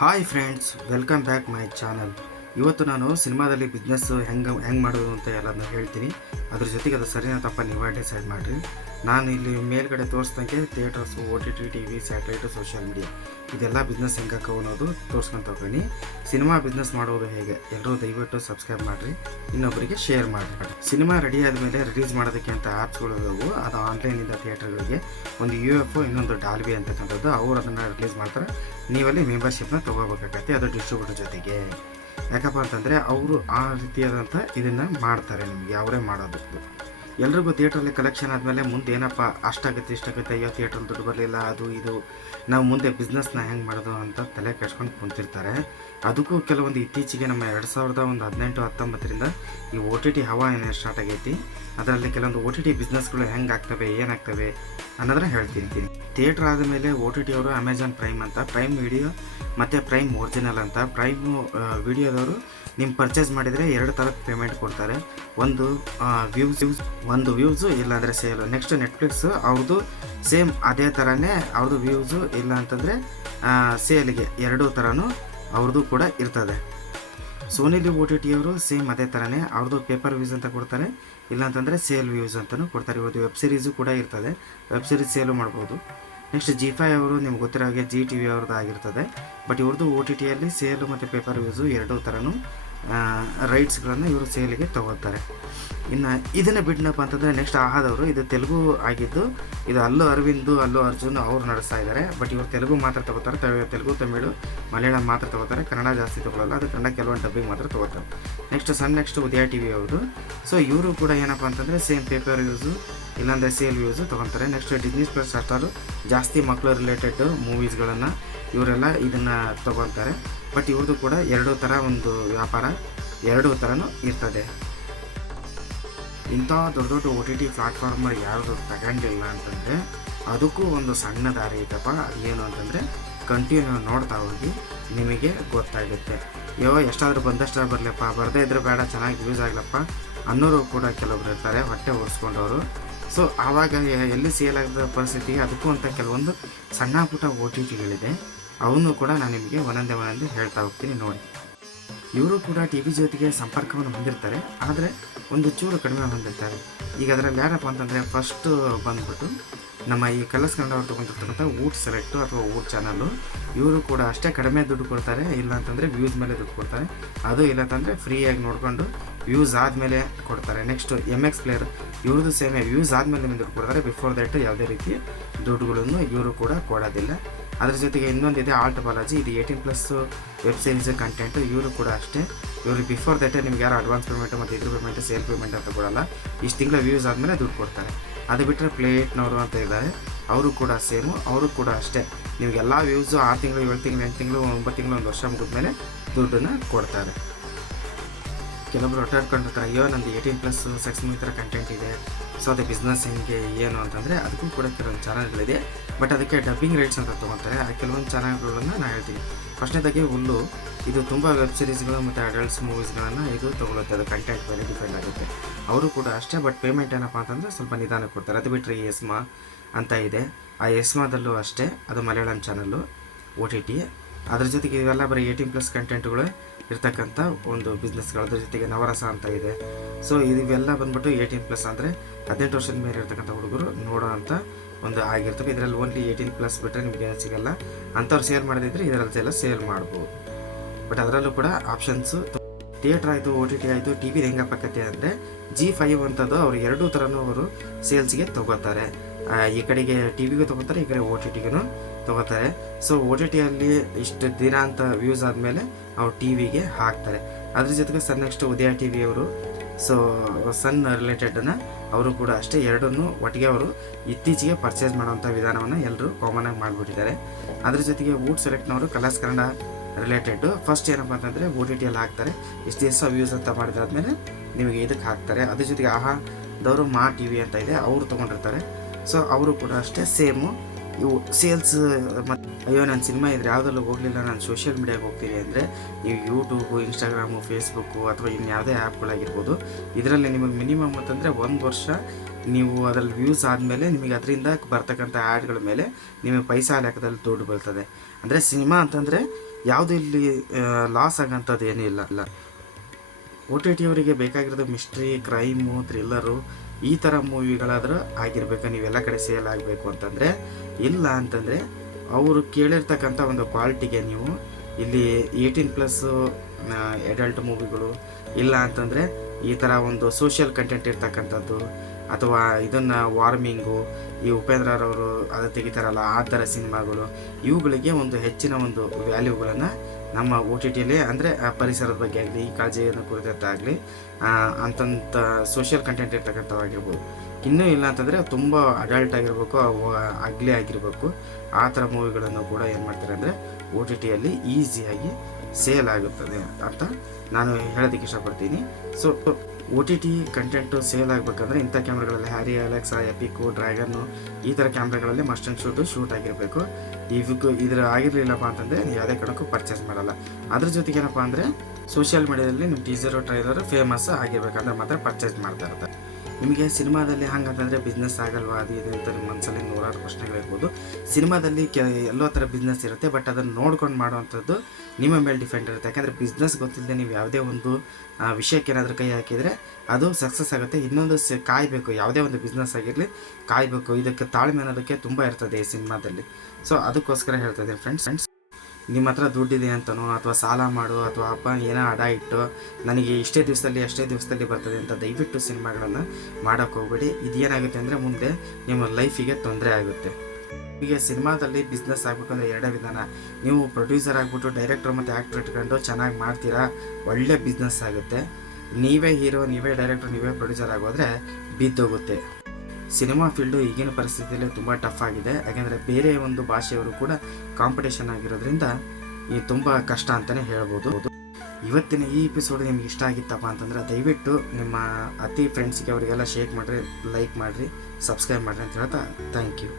Hi friends welcome back my channel ಇವತ್ತು ನಾನು ಸಿನಿಮಾದಲ್ಲಿ ಬಿಸ್ನೆಸ್ ಹೆಂಗೆ ಹೆಂಗೆ ಮಾಡೋದು ಅಂತ ಎಲ್ಲದನ್ನ ಹೇಳ್ತೀನಿ. ಅದ್ರ ಜೊತೆಗೆ ಅದು ಸರಿನಾ ತಪ್ಪ ನೀವೇ ಡಿಸೈಡ್ ಮಾಡಿರಿ. ನಾನು ಇಲ್ಲಿ ಮೇಲ್ಗಡೆ ತೋರಿಸ್ದಂಗೆ theatres O T T T V satellite social media ಇದೆಲ್ಲ ಬಿಸ್ನೆಸ್ ಹೆಂಗೆ ಹಾಕೋ ಅನ್ನೋದು ತೋರ್ಸ್ಕೊಂತ ಹೋಗ್ತೀನಿ. ಸಿನಿಮಾ ಬಿಸ್ನೆಸ್ ಮಾಡೋದು ಹೇಗೆ? ಎಲ್ಲರೂ ದಯವಿಟ್ಟು ಸಬ್ಸ್ಕ್ರೈಬ್ ಮಾಡಿರಿ ಇನ್ನೊಬ್ಬರಿಗೆ ಶೇರ್ ಮಾಡಿ ಸಿನಿಮಾ ರೆಡಿ ಆದಮೇಲೆ ರಿಲೀಸ್ ಮಾಡೋದಕ್ಕೆ ಅಂತ ಆ್ಯಪ್ಸ್ಗಳು ಇದಾವು? ಅದು ಆನ್ಲೈನಿಂದ ಥಿಯೇಟರ್ಗಳಿಗೆ ಒಂದು ಯು ಎಫ್ ಒ ಇನ್ನೊಂದು ಡಾಲ್ಬಿ ಅಂತಕ್ಕಂಥದ್ದು, ಅವ್ರು ಅದನ್ನು ರಿಲೀಸ್ ಮಾಡ್ತಾರೆ. ನೀವಲ್ಲಿ ಮೆಂಬರ್ಶಿಪ್ನ ತೊಗೋಬೇಕಾಗತ್ತೆ, ಅದು ಡಿಸ್ಟ್ರಿಬ್ಯೂಟರ್ ಜೊತೆಗೆ. ಯಾಕಪ್ಪ ಅಂತಂದರೆ ಅವರು ಆ ರೀತಿಯಾದಂಥ ಇದನ್ನು ಮಾಡ್ತಾರೆ ನಿಮಗೆ, ಅವರೇ ಮಾಡೋದು. ಎಲ್ರಿಗೂ ಥಿಯೇಟ್ರಲ್ಲಿ ಕಲೆಕ್ಷನ್ ಆದಮೇಲೆ ಮುಂದೆ ಏನಪ್ಪ, ಅಷ್ಟಾಗುತ್ತೆ, ಇಷ್ಟಾಗುತ್ತೆ, ಅಯ್ಯೋ ಥಿಯೇಟ್ರಲ್ಲಿ ದುಡ್ಡು ಬರಲಿಲ್ಲ, ಅದು ಇದು. ನಾವು ಮುಂದೆ ಬಿಸ್ನೆಸ್ನ ಹೆಂಗೆ ಮಾಡೋದು ಅಂತ ತಲೆ ಕೆಡ್ಸ್ಕೊಂಡು ಕುಂತಿರ್ತಾರೆ. ಅದಕ್ಕೂ ಕೆಲವೊಂದು ಇತ್ತೀಚೆಗೆ ನಮ್ಮ ಎರಡು ಸಾವಿರದ ಒಂದು ಹದಿನೆಂಟು ಹತ್ತೊಂಬತ್ತರಿಂದ ಈ ಒ ಟಿ ಟಿ ಹವಾ ಏನೇ ಸ್ಟಾರ್ಟ್ ಆಗೈತಿ. ಅದರಲ್ಲಿ ಕೆಲವೊಂದು ಒ ಟಿ ಟಿ ಬಿಸ್ನೆಸ್ಗಳು ಹೆಂಗೆ ಆಗ್ತವೆ, ಏನಾಗ್ತವೆ ಅನ್ನೋದನ್ನ ಹೇಳ್ತಿರ್ತೀನಿ ಥಿಯೇಟ್ರ್ ಆದಮೇಲೆ ಒ ಟಿ ಟಿ ಅವರು ಅಮೆಜಾನ್ ಪ್ರೈಮ್ ಅಂತ ಪ್ರೈಮ್ ವಿಡಿಯೋ ಮತ್ತು ಪ್ರೈಮ್ ಒರಿಜಿನಲ್ ಅಂತ. ಪ್ರೈಮ್ ವಿಡಿಯೋದವರು ನಿಮ್ಮ ಪರ್ಚೇಸ್ ಮಾಡಿದರೆ ಎರಡು ಥರದ ಪೇಮೆಂಟ್ ಕೊಡ್ತಾರೆ. ಒಂದು ವ್ಯೂಸ್ ವ್ಯೂಸ್ ಒಂದು ವ್ಯೂಸು ಇಲ್ಲಾಂದರೆ ಸೇಲು ನೆಕ್ಸ್ಟ್ ನೆಟ್ಫ್ಲಿಕ್ಸು ಅವ್ರದ್ದು ಸೇಮ್ ಅದೇ ಥರನೇ ಅವ್ರದ್ದು ವ್ಯೂಸು ಇಲ್ಲ ಅಂತಂದರೆ ಸೇಲಿಗೆ ಎರಡೂ ಥರನೂ ಅವ್ರದ್ದು ಕೂಡ ಇರ್ತದೆ. ಸೋನಿಲಿ ಓ ಟಿ ಟಿಯವರು ಸೇಮ್ ಅದೇ ಥರನೇ ಅವ್ರದ್ದು ಪೇಪರ್ ವ್ಯೂಸ್ ಅಂತ ಕೊಡ್ತಾರೆ. ಇಲ್ಲಾಂತಂದರೆ ಸೇಲ್ ವ್ಯೂಸ್ ಅಂತಲೂ ಕೊಡ್ತಾರೆ. ಇವತ್ತು ವೆಬ್ ಸೀರೀಸು ಕೂಡ ಇರ್ತದೆ. ವೆಬ್ ಸೀರೀಸ್ ಸೇಲು ಮಾಡ್ಬೋದು. ನೆಕ್ಸ್ಟ್ ಜಿ ಫೈ ಅವರು ನಿಮ್ಗೆ ಗೊತ್ತಿರೋ ಹಾಗೆ ಜಿ ಟಿ ವಿ ಅವ್ರದ್ದು ಆಗಿರ್ತದೆ. ಬಟ್ ಇವ್ರದ್ದು ಓ ಟಿ ಟಿಯಲ್ಲಿ ಸೇಲು ಮತ್ತು ಪೇಪರ್ ವ್ಯೂಸು ಎರಡೂ ಥರನೂ ರೈಟ್ಸ್ಗಳನ್ನು ಇವರು ಸೇಲಿಗೆ ತಗೋತಾರೆ. ಇನ್ನು ಇದನ್ನು ಬಿಡ್ನಪ್ಪ ಅಂತಂದರೆ ನೆಕ್ಸ್ಟ್ ಆಹಾದವರು, ಇದು ತೆಲುಗು ಆಗಿದ್ದು, ಇದು ಅಲ್ಲು ಅರವಿಂದು, ಅಲ್ಲು ಅರ್ಜುನ್ ಅವರು ನಡೆಸ್ತಾ ಇದ್ದಾರೆ ಬಟ್ ಇವರು ತೆಲುಗು ಮಾತ್ರ ತಗೋತಾರೆ ತೆಲುಗು, ತಮಿಳು, ಮಲಯಾಳಂ ಮಾತ್ರ ತಗೋತಾರೆ, ಕನ್ನಡ ಜಾಸ್ತಿ ತಗೊಳ್ಳಲ್ಲ ಅದು ಕನ್ನಡ ಕೆಲವೊಂದು ಡಬ್ಬಿಂಗ್ ಮಾತ್ರ ತಗೋತಾರೆ. Next Sun next Udaya T V ಅವರು ಸೊ ಇವರು ಕೂಡ ಏನಪ್ಪ ಅಂತಂದರೆ ಸೇಮ್ ಪೇಪರ್ ಯೂಸು ಇಲ್ಲಾಂದರೆ ಸೇಲ್ ಯೂಸು ತೊಗೊತಾರೆ. ನೆಕ್ಸ್ಟ್ ಡಿಸ್ನಿ ಪ್ಲಸ್ ಸ್ಟಾರು ಜಾಸ್ತಿ ಮಕ್ಕಳು ರಿಲೇಟೆಡ್ ಮೂವೀಸ್ಗಳನ್ನು ಇವರೆಲ್ಲ ಇದನ್ನು ತಗೊಳ್ತಾರೆ. ಬಟ್ ಇವ್ರದ್ದು ಕೂಡ ಎರಡೂ ಥರ ಒಂದು ವ್ಯಾಪಾರ, ಎರಡೂ ಥರನೂ ಇರ್ತದೆ. ಇಂಥ ದೊಡ್ಡ ದೊಡ್ಡ ಒ ಟಿ ಟಿ ಪ್ಲಾಟ್ಫಾರ್ಮ್ ಯಾರು ತಗೊಂಡಿಲ್ಲ ಅಂತಂದರೆ, ಅದಕ್ಕೂ ಒಂದು ಸಣ್ಣ ದಾರಿ ಐತಪ್ಪ ಏನು ಅಂತಂದರೆ ಕಂಟಿನ್ಯೂ ನೋಡ್ತಾ ಹೋಗಿ ನಿಮಗೆ ಗೊತ್ತಾಗುತ್ತೆ. ಯೋ, ಎಷ್ಟಾದರೂ ಬಂದಷ್ಟು ಬರಲಪ್ಪ. ಬರದೇ ಇದ್ರೆ ಬೇಡ, ಚೆನ್ನಾಗಿ ಯೂಸ್ ಆಗಲಪ್ಪ ಅನ್ನೋರು ಕೂಡ ಕೆಲವರು ಇರ್ತಾರೆ, ಹೊಟ್ಟೆ ಒರೆಸ್ಕೊಂಡವರು. ಸೊ ಆವಾಗ ಎಲ್ಲಿ ಸೇಲ್ ಆಗದ ಪರಿಸ್ಥಿತಿ, ಅದಕ್ಕೂ ಅಂತ ಕೆಲವೊಂದು ಸಣ್ಣ ಪುಟ್ಟ ಒ ಟಿ ಟಿಗಳಿದೆ ಅವನು ಕೂಡ ನಾನು ನಿಮಗೆ ಒಂದೊಂದೇ ಒಂದೊಂದೇ ಹೇಳ್ತಾ ಹೋಗ್ತೀನಿ ನೋಡಿ. ಇವರು ಕೂಡ ಟಿ ವಿ ಜೊತೆಗೆ ಸಂಪರ್ಕವನ್ನು ಹೊಂದಿರ್ತಾರೆ, ಆದರೆ ಒಂದು ಚೂರು ಕಡಿಮೆ ಹೊಂದಿರ್ತಾರೆ. ಈಗ ಅದರಲ್ಲಿ ಯಾರಪ್ಪ ಅಂತಂದರೆ ಫಸ್ಟು ಬಂದ್ಬಿಟ್ಟು ನಮ್ಮ ಈ ಕಲರ್ಸ್ ಕನ್ನಡ ಅವ್ರು ತೊಗೊಂಡಿರ್ತಕ್ಕಂಥ ಊಟ್ ಸೆಲೆಕ್ಟು ಅಥವಾ ಊಟ್ ಚಾನಲ್ಲು ಇವರು ಕೂಡ ಅಷ್ಟೇ ಕಡಿಮೆ ದುಡ್ಡು ಕೊಡ್ತಾರೆ, ಇಲ್ಲ ಅಂತಂದರೆ ವ್ಯೂಸ್ ಮೇಲೆ ದುಡ್ಡು ಕೊಡ್ತಾರೆ. ಅದು ಇಲ್ಲ ಅಂತಂದರೆ ಫ್ರೀಯಾಗಿ ನೋಡಿಕೊಂಡು ವ್ಯೂಸ್ ಆದಮೇಲೆ ಕೊಡ್ತಾರೆ. ನೆಕ್ಸ್ಟ್ ಎಂ ಎಕ್ಸ್ ಪ್ಲೇಯರ್ ಇವ್ರದ್ದು ಸೇಮ್ ವ್ಯೂಸ್ ಆದಮೇಲೆ ನಿಮಗೆ ಕೊಡ್ತಾರೆ. ಬಿಫೋರ್ ದಟ್ ಯಾವುದೇ ರೀತಿ ದುಡ್ಡುಗಳನ್ನು ಇವರು ಕೂಡ ಕೊಡೋದಿಲ್ಲ. ಅದ್ರ ಜೊತೆಗೆ ಇನ್ನೊಂದಿದೆ ಆಲ್ಟ್ ಬಾಲಾಜಿ ಇದು eighteen plus web series content ಇವರು ಕೂಡ ಅಷ್ಟೇ. ಇವರು ಬಿಫೋರ್ ದಟ್ ನಿಮ್ಗೆ ಯಾರು ಅಡ್ವಾನ್ಸ್ ಪೇಮೆಂಟು ಮತ್ತು ಇದ್ರ ಪೇಮೆಂಟ್ ಸೇಲ್ ಪೇಮೆಂಟ್ ಅಂತ ಕೊಡಲ್ಲ. ಇಷ್ಟು ತಿಂಗಳ ವ್ಯೂಸ್ ಆದಮೇಲೆ ದುಡ್ಡು ಕೊಡ್ತಾರೆ. ಅದು ಬಿಟ್ಟರೆ ಪ್ಲೇಟ್ನವರು ಅಂತ ಇದ್ದಾರೆ. ಅವರು ಕೂಡ ಸೇಮು ಅವರು ಕೂಡ ಅಷ್ಟೇ. ನಿಮಗೆಲ್ಲ ವ್ಯೂಸು ಆರು ತಿಂಗಳು, ಏಳು ತಿಂಗಳು, ಎಂಟು ತಿಂಗಳು, ಒಂಬತ್ತು ತಿಂಗಳು, ಒಂದು ವರ್ಷ ಮುಗಿದ್ಮೇಲೆ ದುಡ್ಡನ್ನು ಕೊಡ್ತಾರೆ. ಕೆಲವೊಬ್ರು ಹೊಟ್ಟಾಡ್ಕೊಂಡಿರ್ತಾರೆ ಅಯ್ಯೋ, ನಂದು ಏಯ್ಟೀನ್ ಪ್ಲಸ್ ಸೆಕ್ಸ್ ಈ ಥರ ಕಂಟೆಂಟ್ ಇದೆ. ಸೊ ಅದೇ ಬಿಸ್ನೆಸ್ ಹೆಂಗೆ, ಏನು ಅಂತಂದರೆ, ಅದಕ್ಕೂ ಕೂಡ ಕೆಲವೊಂದು ಚಾನಲ್ಗಳಿದೆ ಬಟ್ ಅದಕ್ಕೆ ಡಬ್ಬಿಂಗ್ ರೇಟ್ಸ್ ಅಂತ ತೊಗೊತಾರೆ. ಆ ಕೆಲವೊಂದು ಚಾನಲ್ಗಳನ್ನು ನಾನು ಹೇಳ್ತೀನಿ. ಫಸ್ಟ್ನೇದಾಗಿ ಹುಲ್ಲು. ಇದು ತುಂಬ ವೆಬ್ ಸೀರೀಸ್ಗಳು ಮತ್ತು ಅಡಲ್ಟ್ಸ್ ಮೂವೀಸ್ಗಳನ್ನು ಇದು ತೊಗೊಳುತ್ತೆ. ಅದು ಕಂಟೆಂಟ್ ಮೇಲೆ ಡಿಪೆಂಡ್ ಆಗುತ್ತೆ. ಅವರು ಕೂಡ ಅಷ್ಟೇ ಬಟ್ ಪೇಮೆಂಟ್ ಏನಪ್ಪ ಅಂತಂದರೆ ಸ್ವಲ್ಪ ನಿಧಾನ ಕೊಡ್ತಾರೆ. ಅದು ಬಿಟ್ಟರೆ ಎಸ್ಮಾ ಅಂತ ಇದೆ. ಆ ಎಸ್ಮಾದಲ್ಲೂ ಅಷ್ಟೇ. ಅದು Malayalam channel O T T ಅದ್ರ ಜೊತೆಗೆ ಇವೆಲ್ಲ ಬರೀ ಏಯ್ಟೀನ್ ಪ್ಲಸ್ ಕಂಟೆಂಟ್ಗಳು ಇರ್ತಕ್ಕಂಥ ಒಂದು ಬಿಸ್ನೆಸ್ಗಳು ಅದ್ರ ಜೊತೆಗೆ ನವರಸ ಅಂತ ಇದೆ. ಸೊ ಇವೆಲ್ಲ ಬಂದ್ಬಿಟ್ಟು ಏಯ್ಟೀನ್ ಪ್ಲಸ್ ಅಂದರೆ ಹದಿನೆಂಟು ವರ್ಷದ ಮೇಲೆ ಇರ್ತಕ್ಕಂಥ ಹುಡುಗರು ನೋಡೋ ಅಂಥ ಒಂದು ಆಗಿರ್ತವೆ ಇದರಲ್ಲಿ ಓನ್ಲಿ ಏಯ್ಟೀನ್ ಪ್ಲಸ್ ಬಿಟ್ಟರೆ ನಿಮಗೆ ಸಿಗಲ್ಲ. ಅಂಥವ್ರು ಸೇಲ್ ಮಾಡಿದ್ರೆ ಇದರಲ್ಲಿ ಎಲ್ಲ ಸೇಲ್ ಮಾಡ್ಬೋದು. ಬಟ್ ಅದರಲ್ಲೂ ಕೂಡ ಆಪ್ಷನ್ಸು ಥಿಯೇಟ್ರ್ ಆಯಿತು ಓ ಟಿ ಟಿ ಆಯಿತು ಟಿ ವಿ ಹೆಂಗಪ್ಪ ಕತೆ ಅಂದರೆ ಜಿ ಫೈವ್ ಅಂಥದ್ದು ಅವರು ಎರಡೂ ಥರನೂ ಅವರು ಸೇಲ್ಸ್ಗೆ ತೊಗೋತಾರೆ. ಈ ಕಡೆಗೆ ಟಿ ವಿಗೂ ತೊಗೋತಾರೆ, ಈ ಕಡೆ ಓ ಟಿ ಟಿಗೂ ತಗೋತಾರೆ. ಸೊ ಓ ಟಿ ಟಿಯಲ್ಲಿ ಇಷ್ಟು ದಿನ ಅಂತ ವ್ಯೂಸ್ ಆದಮೇಲೆ ಅವ್ರು ಟಿ ವಿಗೆ ಹಾಕ್ತಾರೆ. ಅದ್ರ ಜೊತೆಗೆ Sun next Udaya T V ಅವರು ಸೊ ಸನ್ ರಿಲೇಟೆಡನ್ನು ಅವರು ಕೂಡ ಅಷ್ಟೇ ಎರಡನ್ನು ಒಟ್ಟಿಗೆ ಅವರು ಇತ್ತೀಚೆಗೆ ಪರ್ಚೇಸ್ ಮಾಡುವಂಥ ವಿಧಾನವನ್ನು ಎಲ್ಲರೂ ಕಾಮನ್ ಆಗಿ ಮಾಡಿಬಿಟ್ಟಿದ್ದಾರೆ. ಅದ್ರ ಜೊತೆಗೆ ಊಟ್ ಸೆಲೆಕ್ಟ್ನವರು ಕಲರ್ಸ್ ಕನ್ನಡ ರಿಲೇಟೆಡ್ ಫಸ್ಟ್ ಏನಪ್ಪ ಅಂತಂದರೆ ಓ ಟಿ ಟಿಯಲ್ಲಿ ಹಾಕ್ತಾರೆ. ಇಷ್ಟು ದಿವಸ ವ್ಯೂಸ್ ಅಂತ ಮಾಡಿದಾದ್ಮೇಲೆ ನಿಮಗೆ ಇದಕ್ಕೆ ಹಾಕ್ತಾರೆ. ಅದ್ರ ಜೊತೆಗೆ ಆಹಾದವರು ಮಾ ಟಿ ವಿ ಅಂತ ಇದೆ. ಅವರು ತೊಗೊಂಡಿರ್ತಾರೆ. ಸೊ ಅವರು ಕೂಡ ಅಷ್ಟೇ ಸೇಮು. ಇವು ಸೇಲ್ಸ್ ಮತ್ತು ಅಯ್ಯೋ, ನಾನು ಸಿನಿಮಾ ಇದ್ರೆ ಯಾವುದಲ್ಲೂ ಹೋಗಲಿಲ್ಲ. ನಾನು ಸೋಷಿಯಲ್ ಮೀಡಿಯಾಗೆ ಹೋಗ್ತೀನಿ ಅಂದರೆ ನೀವು ಯೂಟ್ಯೂಬು ಇನ್ಸ್ಟಾಗ್ರಾಮು ಫೇಸ್ಬುಕ್ಕು ಅಥವಾ ಇನ್ಯಾವುದೇ ಆ್ಯಪ್ಗಳಾಗಿರ್ಬೋದು ಇದರಲ್ಲಿ ನಿಮಗೆ ಮಿನಿಮಮ್ ಅಂತಂದರೆ ಒಂದು ವರ್ಷ ನೀವು ಅದರಲ್ಲಿ ವ್ಯೂಸ್ ಆದಮೇಲೆ ನಿಮಗೆ ಅದರಿಂದ ಬರ್ತಕ್ಕಂಥ ಆ್ಯಡ್ಗಳ ಮೇಲೆ ನಿಮಗೆ ಪೈಸಾ ಲೆಕ್ಕದಲ್ಲಿ ದುಡ್ಡು ಬೀಳ್ತದೆ. ಅಂದರೆ ಸಿನಿಮಾ ಅಂತಂದರೆ ಯಾವುದು ಇಲ್ಲಿ ಲಾಸ್ ಆಗೋಂಥದ್ದು ಏನೂ ಇಲ್ಲ ಅಲ್ಲ. ಒ ಟಿ ಟಿ ಅವರಿಗೆ ಬೇಕಾಗಿರೋದು ಮಿಸ್ಟ್ರಿ ಕ್ರೈಮು ಥ್ರಿಲ್ಲರು ಈ ಥರ ಮೂವಿಗಳಾದರೂ ಆಗಿರಬೇಕು, ನೀವೆಲ್ಲ ಕಡೆ ಸೇಲ್ ಆಗಬೇಕು ಅಂತಂದರೆ, ಇಲ್ಲ ಅಂತಂದರೆ ಅವರು ಕೇಳಿರ್ತಕ್ಕಂಥ ಒಂದು ಕ್ವಾಲಿಟಿಗೆ ನೀವು ಇಲ್ಲಿ ಏಯ್ಟೀನ್ ಪ್ಲಸ್ಸು ಎಡಲ್ಟ್ ಮೂವಿಗಳು, ಇಲ್ಲ ಅಂತಂದರೆ ಈ ಥರ ಒಂದು ಸೋಷಿಯಲ್ ಕಂಟೆಂಟ್ ಇರ್ತಕ್ಕಂಥದ್ದು, ಅಥವಾ ಇದನ್ನು ವಾರ್ಮಿಂಗು ಈ ಉಪೇಂದ್ರರವರು ಅದು ತೆಗಿತಾರಲ್ಲ, ಆ ಥರ ಸಿನಿಮಾಗಳು, ಇವುಗಳಿಗೆ ಒಂದು ಹೆಚ್ಚಿನ ಒಂದು ವ್ಯಾಲ್ಯೂಗಳನ್ನು ನಮ್ಮ ಒ ಟಿ ಟಿಯಲ್ಲಿ ಅಂದರೆ ಪರಿಸರದ ಬಗ್ಗೆ ಆಗಲಿ, ಈ ಕಾಳಜಿಯನ್ನು ಕುರಿತಾಗಲಿ ಅಂತಂಥ ಸೋಷಿಯಲ್ ಕಂಟೆಂಟ್ ಇರ್ತಕ್ಕಂಥವಾಗಿರ್ಬೋದು ಇನ್ನೂ ಇಲ್ಲ ಅಂತಂದರೆ, ತುಂಬ ಅಡಲ್ಟ್ ಆಗಿರಬೇಕು ಅಗ್ಲಿ ಆಗಿರಬೇಕು. ಆ ಥರ ಮೂವಿಗಳನ್ನು ಕೂಡ ಏನು ಮಾಡ್ತಾರೆ ಅಂದರೆ ಓ ಟಿ ಟಿಯಲ್ಲಿ ಈಸಿಯಾಗಿ ಸೇಲ್ ಆಗುತ್ತದೆ ಅಂತ ನಾನು ಹೇಳೋದಕ್ಕೆ ಇಷ್ಟಪಡ್ತೀನಿ. So O T T content sale ಆಗಬೇಕಂದ್ರೆ, ಇಂಥ ಕ್ಯಾಮ್ರಾಗಳಲ್ಲಿ ಹ್ಯಾರಿ ಅಲೆಕ್ಸಾ ಎಪಿಕು ಡ್ರ್ಯಾಗನ್ನು ಈ ಥರ ಕ್ಯಾಮ್ರಾಗಳಲ್ಲಿ ಮಸ್ಟ್ ಆ್ಯಂಡ್ ಶೂಟು ಶೂಟ್ ಆಗಿರಬೇಕು. ಇವಕ್ಕೂ ಇದ್ರ ಆಗಿರಲಿಲ್ಲಪ್ಪ ಅಂತಂದರೆ ನೀವು ಯಾವುದೇ ಕಡೆಕ್ಕೂ ಪರ್ಚೇಸ್ ಮಾಡಲ್ಲ. ಅದ್ರ ಜೊತೆಗೆ ಏನಪ್ಪ ಅಂದರೆ ಸೋಷಿಯಲ್ ಮೀಡಿಯಾದಲ್ಲಿ ನಿಮ್ಮ ಟೀಸರು ಟ್ರೈಲರು ಫೇಮಸ್ ಆಗಿರ್ಬೇಕಂದ್ರೆ ಮಾತ್ರ ಪರ್ಚೇಸ್ ಮಾಡ್ತಾ ಇರ್ತಾರೆ ನಿಮಗೆ ಸಿನಿಮಾದಲ್ಲಿ ಹಂಗಂತಂದರೆ ಬಿಸ್ನೆಸ್ ಆಗಲ್ವಾ, ಅದು ಇದು ಅಂತ ನಿಮ್ಮ ಮನಸ್ಸಲ್ಲಿ ನೂರಾರು ಪ್ರಶ್ನೆಗಳಿರ್ಬೋದು ಸಿನಿಮಾದಲ್ಲಿ ಕೆ, ಎಲ್ಲೋ ಥರ ಬಿಸ್ನೆಸ್ ಇರುತ್ತೆ ಬಟ್ ಅದನ್ನು ನೋಡ್ಕೊಂಡು ಮಾಡುವಂಥದ್ದು ನಿಮ್ಮ ಮೇಲೆ ಡಿಫೆಂಡ್ ಇರುತ್ತೆ. ಯಾಕಂದರೆ ಬಿಸ್ನೆಸ್ ಗೊತ್ತಿಲ್ಲದೆ ನೀವು ಯಾವುದೇ ಒಂದು ವಿಷಯಕ್ಕೆ ಏನಾದರೂ ಕೈ ಹಾಕಿದರೆ ಅದು ಸಕ್ಸಸ್ ಆಗುತ್ತೆ. ಇನ್ನೊಂದು ಸ, ಕಾಯಬೇಕು. ಯಾವುದೇ ಒಂದು ಬಿಸ್ನೆಸ್ ಆಗಿರಲಿ ಕಾಯಬೇಕು. ಇದಕ್ಕೆ ತಾಳ್ಮೆ ಅನ್ನೋದಕ್ಕೆ ತುಂಬ ಇರ್ತದೆ ಈ ಸಿನಿಮಾದಲ್ಲಿ. ಸೊ ಅದಕ್ಕೋಸ್ಕರ ಹೇಳ್ತಾ ಇದ್ದೀನಿ ಫ್ರೆಂಡ್ಸ್ ಫ್ರೆಂಡ್ಸ್ ನಿಮ್ಮ ಹತ್ರ ದುಡ್ಡಿದೆ ಅಂತನೋ ಅಥವಾ ಸಾಲ ಮಾಡು ಅಥವಾ ಅಪ್ಪ ಏನೋ ಅಡ ಇಟ್ಟು ನನಗೆ ಇಷ್ಟೇ ದಿವಸದಲ್ಲಿ ಅಷ್ಟೇ ದಿವಸದಲ್ಲಿ ಬರ್ತದೆ ಅಂತ ದಯವಿಟ್ಟು ಸಿನಿಮಾಗಳನ್ನು ಮಾಡೋಕ್ಕೆ ಹೋಗ್ಬೇಡಿ. ಇದೇನಾಗುತ್ತೆ ಅಂದರೆ ಮುಂದೆ ನಿಮ್ಮ ಲೈಫಿಗೆ ತೊಂದರೆ ಆಗುತ್ತೆ. ಈಗ ಸಿನಿಮಾದಲ್ಲಿ ಬಿಸ್ನೆಸ್ ಆಗಬೇಕಂದ್ರೆ ಎರಡೇ ವಿಧಾನ. ನೀವು ಪ್ರೊಡ್ಯೂಸರ್ ಆಗಿಬಿಟ್ಟು ಡೈರೆಕ್ಟರ್ ಮತ್ತು ಆ್ಯಕ್ಟರ್ ಇಟ್ಕೊಂಡು ಚೆನ್ನಾಗಿ ಮಾಡ್ತೀರಾ? ಒಳ್ಳೆ ಬಿಸ್ನೆಸ್ ಆಗುತ್ತೆ. ನೀವೇ ಹೀರೋ ನೀವೇ ಡೈರೆಕ್ಟರ್ ನೀವೇ ಪ್ರೊಡ್ಯೂಸರ್ ಆಗೋದ್ರೆ ಬಿದ್ದೋಗುತ್ತೆ ಸಿನಿಮಾ ಫೀಲ್ಡು ಈಗಿನ ಪರಿಸ್ಥಿತಿಯಲ್ಲಿ ತುಂಬ ಟಫ್ ಆಗಿದೆ. ಯಾಕೆಂದರೆ ಬೇರೆ ಒಂದು ಭಾಷೆಯವರು ಕೂಡ ಕಾಂಪಿಟೇಷನ್ ಆಗಿರೋದ್ರಿಂದ ಈ ತುಂಬ ಕಷ್ಟ ಅಂತಲೇ ಹೇಳ್ಬೋದು. ಇವತ್ತಿನ ಈ ಎಪಿಸೋಡ್ ನಿಮ್ಗೆ ಇಷ್ಟ ಆಗಿತ್ತಪ್ಪ ಅಂತಂದರೆ ದಯವಿಟ್ಟು ನಿಮ್ಮ ಅತಿ ಫ್ರೆಂಡ್ಸ್ಗೆ ಅವರಿಗೆಲ್ಲ ಶೇರ್ ಮಾಡಿರಿ ಲೈಕ್ ಮಾಡಿರಿ ಸಬ್ಸ್ಕ್ರೈಬ್ ಮಾಡಿರಿ ಅಂತ ಹೇಳ್ತಾ ಥ್ಯಾಂಕ್ ಯು